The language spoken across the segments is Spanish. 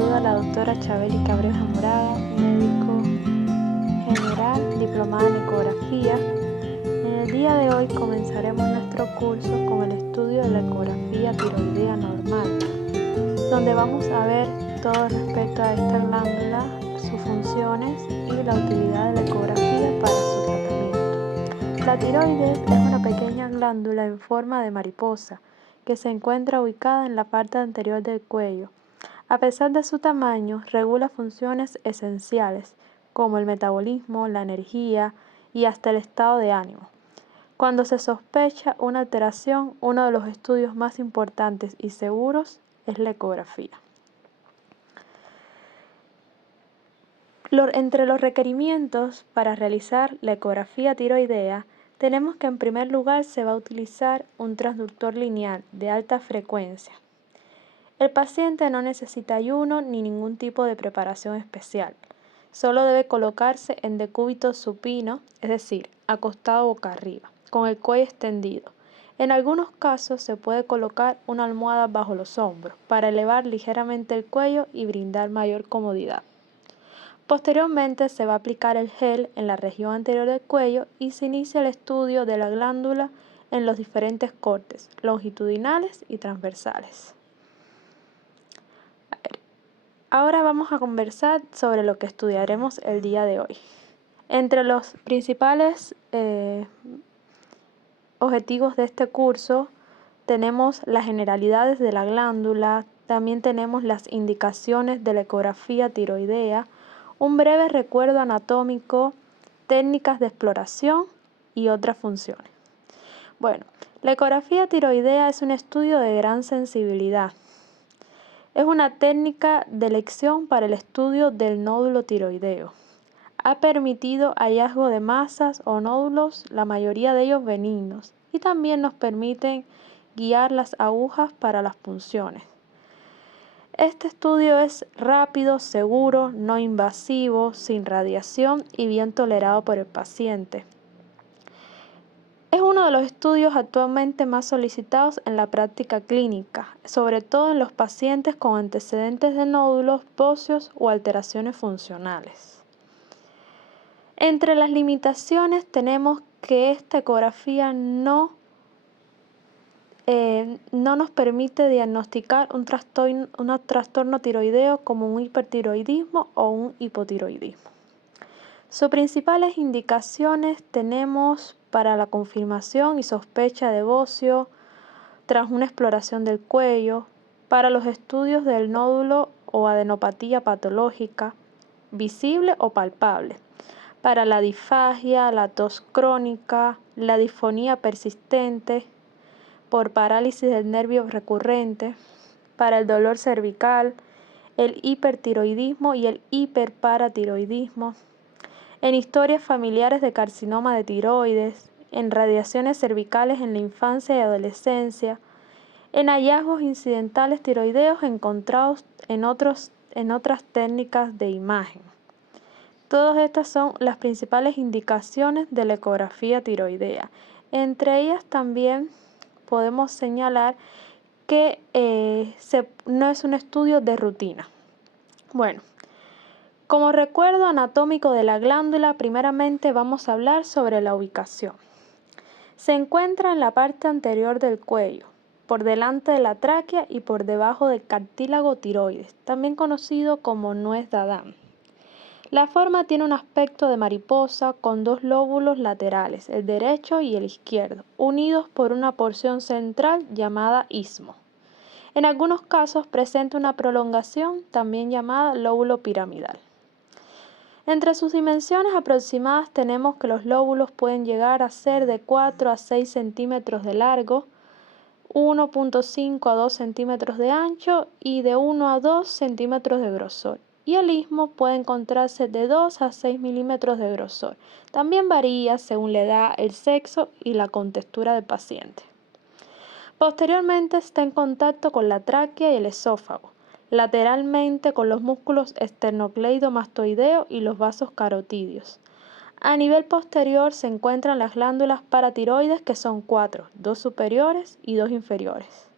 saluda la doctora Chabeli Cabreja Moraga, médico general, diplomada en ecografía. En el día de hoy comenzaremos nuestro curso con el estudio de la ecografía tiroidea normal, donde vamos a ver todo respecto a esta glándula, sus funciones y la utilidad de la ecografía para su tratamiento. La tiroides es una pequeña glándula en forma de mariposa que se encuentra ubicada en la parte anterior del cuello. A pesar de su tamaño, regula funciones esenciales como el metabolismo, la energía y hasta el estado de ánimo. Cuando se sospecha una alteración, uno de los estudios más importantes y seguros es la ecografía. Entre los requerimientos para realizar la ecografía tiroidea, tenemos que en primer lugar se va a utilizar un transductor lineal de alta frecuencia. El paciente no necesita ayuno ni ningún tipo de preparación especial. Solo debe colocarse en decúbito supino, es decir, acostado boca arriba, con el cuello extendido. En algunos casos se puede colocar una almohada bajo los hombros para elevar ligeramente el cuello y brindar mayor comodidad. Posteriormente se va a aplicar el gel en la región anterior del cuello y se inicia el estudio de la glándula en los diferentes cortes, longitudinales y transversales. Ahora vamos a conversar sobre lo que estudiaremos el día de hoy. Entre los principales objetivos de este curso tenemos las generalidades de la glándula, también tenemos las indicaciones de la ecografía tiroidea, un breve recuerdo anatómico, técnicas de exploración y otras funciones. Bueno, la ecografía tiroidea es un estudio de gran sensibilidad. Es una técnica de elección para el estudio del nódulo tiroideo. Ha permitido hallazgo de masas o nódulos, la mayoría de ellos benignos, y también nos permiten guiar las agujas para las punciones. Este estudio es rápido, seguro, no invasivo, sin radiación y bien tolerado por el paciente. Es uno de los estudios actualmente más solicitados en la práctica clínica, sobre todo en los pacientes con antecedentes de nódulos óseos o alteraciones funcionales. Entre las limitaciones tenemos que esta ecografía no nos permite diagnosticar un trastorno tiroideo como un hipertiroidismo o un hipotiroidismo. Sus principales indicaciones tenemos para la confirmación y sospecha de bocio tras una exploración del cuello, para los estudios del nódulo o adenopatía patológica, visible o palpable, para la disfagia, la tos crónica, la disfonía persistente, por parálisis del nervio recurrente, para el dolor cervical, el hipertiroidismo y el hiperparatiroidismo, en historias familiares de carcinoma de tiroides, en radiaciones cervicales en la infancia y adolescencia, en hallazgos incidentales tiroideos encontrados en otras técnicas de imagen. Todas estas son las principales indicaciones de la ecografía tiroidea. Entre ellas también podemos señalar que no es un estudio de rutina. Bueno, como recuerdo anatómico de la glándula, primeramente vamos a hablar sobre la ubicación. Se encuentra en la parte anterior del cuello, por delante de la tráquea y por debajo del cartílago tiroides, también conocido como nuez de Adán. La forma tiene un aspecto de mariposa con dos lóbulos laterales, el derecho y el izquierdo, unidos por una porción central llamada istmo. En algunos casos presenta una prolongación también llamada lóbulo piramidal. Entre sus dimensiones aproximadas tenemos que los lóbulos pueden llegar a ser de 4 a 6 centímetros de largo, 1.5 a 2 centímetros de ancho y de 1 a 2 centímetros de grosor. Y el istmo puede encontrarse de 2 a 6 milímetros de grosor. También varía según la edad, el sexo y la contextura del paciente. Posteriormente está en contacto con la tráquea y el esófago, lateralmente con los músculos esternocleidomastoideo y los vasos carotídeos. A nivel posterior se encuentran las glándulas paratiroides, que son 4, 2 superiores y 2 inferiores.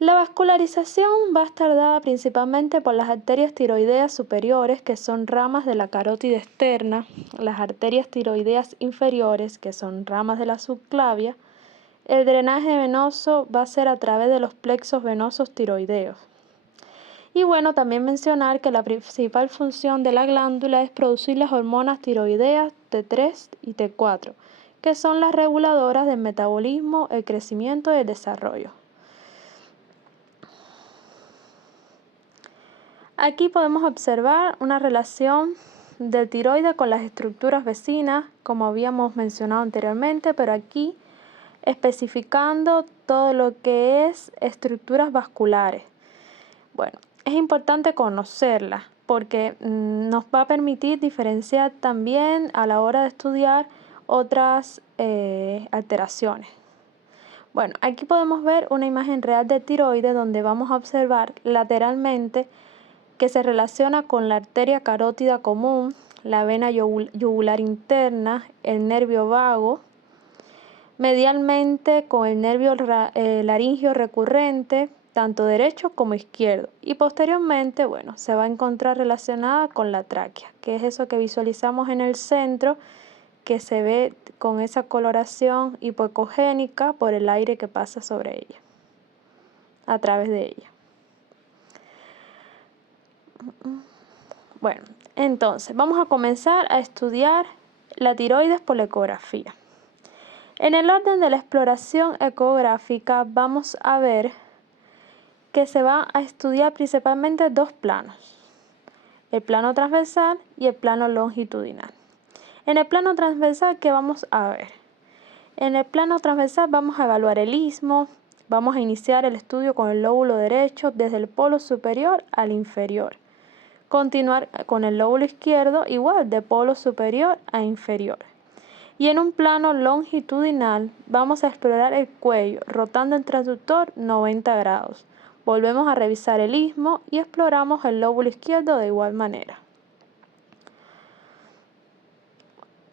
La vascularización va a estar dada principalmente por las arterias tiroideas superiores, que son ramas de la carótida externa, las arterias tiroideas inferiores, que son ramas de la subclavia. El drenaje venoso va a ser a través de los plexos venosos tiroideos. Y bueno, también mencionar que la principal función de la glándula es producir las hormonas tiroideas T3 y T4, que son las reguladoras del metabolismo, el crecimiento y el desarrollo. Aquí podemos observar una relación del tiroides con las estructuras vecinas, como habíamos mencionado anteriormente, pero aquí especificando todo lo que es estructuras vasculares. Bueno, es importante conocerlas porque nos va a permitir diferenciar también a la hora de estudiar otras alteraciones. Bueno, aquí podemos ver una imagen real de tiroides donde vamos a observar lateralmente que se relaciona con la arteria carótida común, la vena yugular interna, el nervio vago, medialmente con el nervio laringio recurrente, tanto derecho como izquierdo, y posteriormente, bueno, se va a encontrar relacionada con la tráquea, que es eso que visualizamos en el centro, que se ve con esa coloración hipoecogénica por el aire que pasa sobre ella, a través de ella. Bueno, entonces vamos a comenzar a estudiar la tiroides por la ecografía. En el orden de la exploración ecográfica vamos a ver que se va a estudiar principalmente dos planos, el plano transversal y el plano longitudinal. En el plano transversal, ¿qué vamos a ver? En el plano transversal vamos a evaluar el istmo, vamos a iniciar el estudio con el lóbulo derecho desde el polo superior al inferior. Continuar con el lóbulo izquierdo igual de polo superior a inferior. Y en un plano longitudinal vamos a explorar el cuello rotando el transductor 90 grados. Volvemos a revisar el istmo y exploramos el lóbulo izquierdo de igual manera.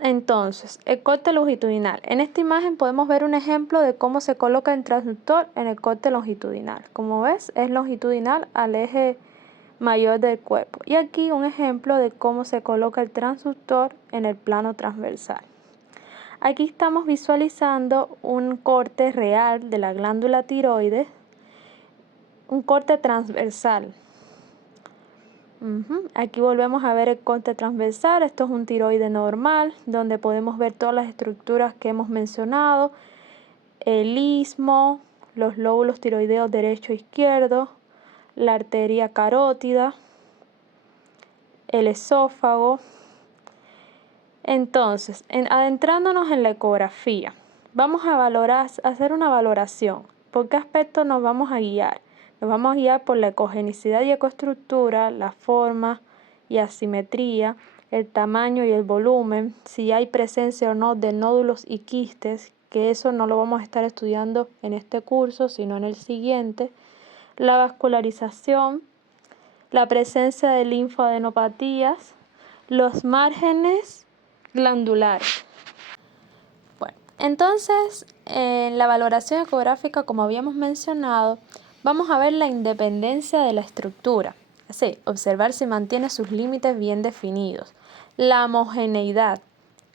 Entonces, el corte longitudinal. En esta imagen podemos ver un ejemplo de cómo se coloca el transductor en el corte longitudinal. Como ves, es longitudinal al eje mayor del cuerpo. Y aquí un ejemplo de cómo se coloca el transductor en el plano transversal. Aquí estamos visualizando un corte real de la glándula tiroides, un corte transversal. Aquí volvemos a ver el corte transversal. Esto es un tiroide normal, donde podemos ver todas las estructuras que hemos mencionado, el istmo, los lóbulos tiroideos derecho e izquierdo, la arteria carótida, el esófago. Entonces, adentrándonos en la ecografía, vamos a hacer una valoración. ¿Por qué aspectos nos vamos a guiar? Nos vamos a guiar por la ecogenicidad y ecoestructura, la forma y asimetría, el tamaño y el volumen, si hay presencia o no de nódulos y quistes, que eso no lo vamos a estar estudiando en este curso, sino en el siguiente, la vascularización, la presencia de linfadenopatías, los márgenes glandulares. Bueno, entonces en la valoración ecográfica, como habíamos mencionado, vamos a ver la independencia de la estructura, así, observar si mantiene sus límites bien definidos. La homogeneidad,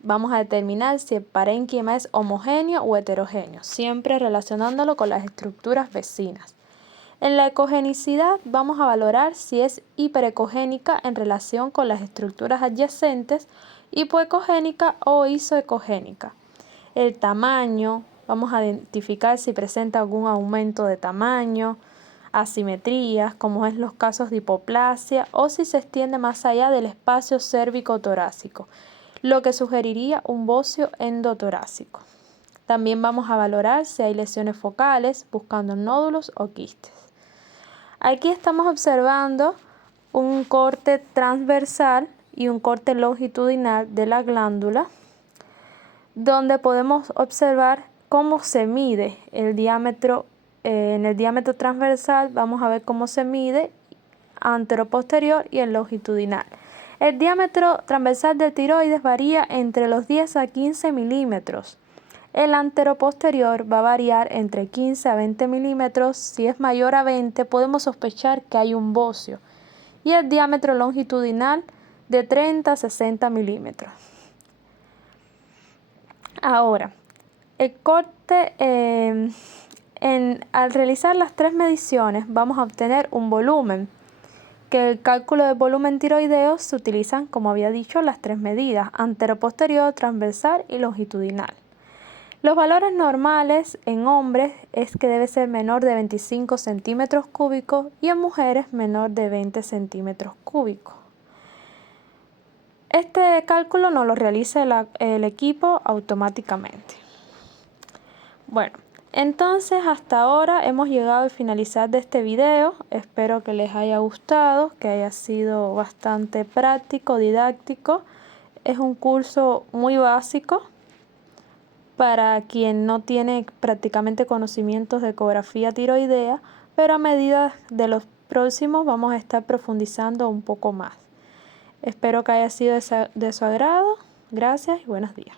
vamos a determinar si el parénquima es homogéneo o heterogéneo, siempre relacionándolo con las estructuras vecinas. En la ecogenicidad vamos a valorar si es hiperecogénica en relación con las estructuras adyacentes, hipoecogénica o isoecogénica. El tamaño, vamos a identificar si presenta algún aumento de tamaño, asimetrías, como es los casos de hipoplasia, o si se extiende más allá del espacio cérvico-torácico, lo que sugeriría un bocio endotorácico. También vamos a valorar si hay lesiones focales, buscando nódulos o quistes. Aquí estamos observando un corte transversal y un corte longitudinal de la glándula, donde podemos observar cómo se mide el diámetro. En el diámetro transversal vamos a ver cómo se mide anteroposterior y el longitudinal. El diámetro transversal del tiroides varía entre los 10 a 15 milímetros. El anteroposterior va a variar entre 15 a 20 milímetros. Si es mayor a 20, podemos sospechar que hay un bocio. Y el diámetro longitudinal de 30 a 60 milímetros. Ahora, el corte, al realizar las tres mediciones vamos a obtener un volumen, que el cálculo del volumen tiroideo se utilizan, como había dicho, las tres medidas, anteroposterior, transversal y longitudinal. Los valores normales en hombres es que debe ser menor de 25 centímetros cúbicos y en mujeres menor de 20 centímetros cúbicos. Este cálculo nos lo realiza el equipo automáticamente. Bueno, entonces hasta ahora hemos llegado al finalizar de este video. Espero que les haya gustado, que haya sido bastante práctico, didáctico. Es un curso muy básico para quien no tiene prácticamente conocimientos de ecografía tiroidea, pero a medida de los próximos vamos a estar profundizando un poco más. Espero que haya sido de su agrado. Gracias y buenos días.